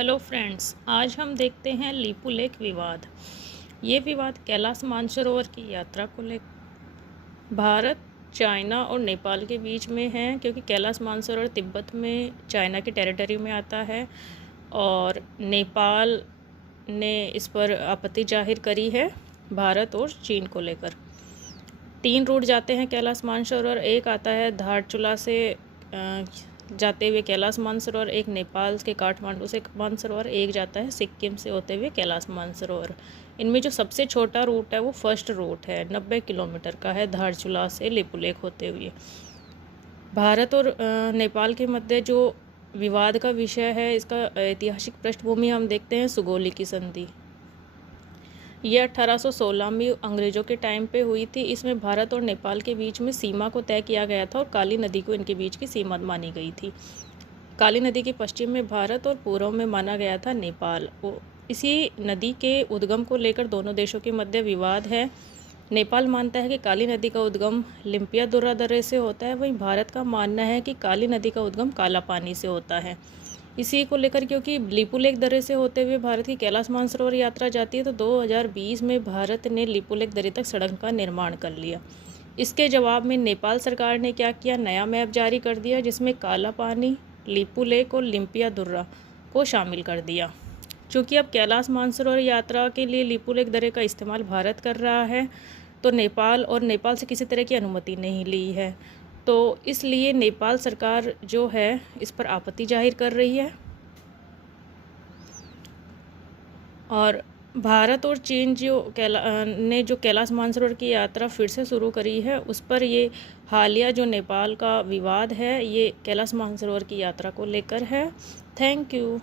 Hello friends, आज हम देखते हैं लिपुलेख विवाद। ये विवाद कैलाश मानसरोवर की यात्रा को ले भारत, चाइना और नेपाल के बीच में है, क्योंकि कैलाश मानसरोवर तिब्बत में चाइना की टेरिटरी में आता है और नेपाल ने इस पर आपत्ति जाहिर करी है भारत और चीन को लेकर। 3 रूट जाते हैं कैलाश मानसरोवर। एक आता है धारचूला से जाते हुए कैलाश मानसरोवर, एक नेपाल के काठमांडू से मानसरोवर, एक जाता है सिक्किम से होते हुए कैलाश मानसरोवर। इनमें जो सबसे छोटा रूट है वो फर्स्ट रूट है, 90 किलोमीटर का है, धारचूला से लिपुलेख होते हुए। भारत और नेपाल के मध्य जो विवाद का विषय है, इसका ऐतिहासिक पृष्ठभूमि हम देखते हैं सुगौली की संधि। ये 1816 में अंग्रेज़ों के टाइम पे हुई थी। इसमें भारत और नेपाल के बीच में सीमा को तय किया गया था और काली नदी को इनके बीच की सीमा मानी गई थी। काली नदी के पश्चिम में भारत और पूर्व में माना गया था नेपाल। इसी नदी के उद्गम को लेकर दोनों देशों के मध्य विवाद है। नेपाल मानता है कि काली नदी का उद्गम लिम्पियादुर्रा दर्रे से होता है, वहीं भारत का मानना है कि काली नदी का उद्गम काला पानी से होता है। इसी को लेकर क्योंकि लिपुलेख दर्रे से होते हुए भारत की कैलाश मानसरोवर यात्रा जाती है, तो 2020 में भारत ने लिपुलेख दर्रे तक सड़क का निर्माण कर लिया। इसके जवाब में नेपाल सरकार ने क्या किया, नया मैप जारी कर दिया, जिसमें काला पानी, लिपुलेख और लिम्पियादुर्रा को शामिल कर दिया। चूँकि अब कैलाश मानसरोवर यात्रा के लिए लिपुलेख दर्रे का इस्तेमाल भारत कर रहा है, तो नेपाल से किसी तरह की अनुमति नहीं ली है, तो इसलिए नेपाल सरकार जो है इस पर आपत्ति जाहिर कर रही है। और भारत और चीन ने जो कैलाश मानसरोवर की यात्रा फिर से शुरू करी है, उस पर ये हालिया जो नेपाल का विवाद है, ये कैलाश मानसरोवर की यात्रा को लेकर है। Thank you.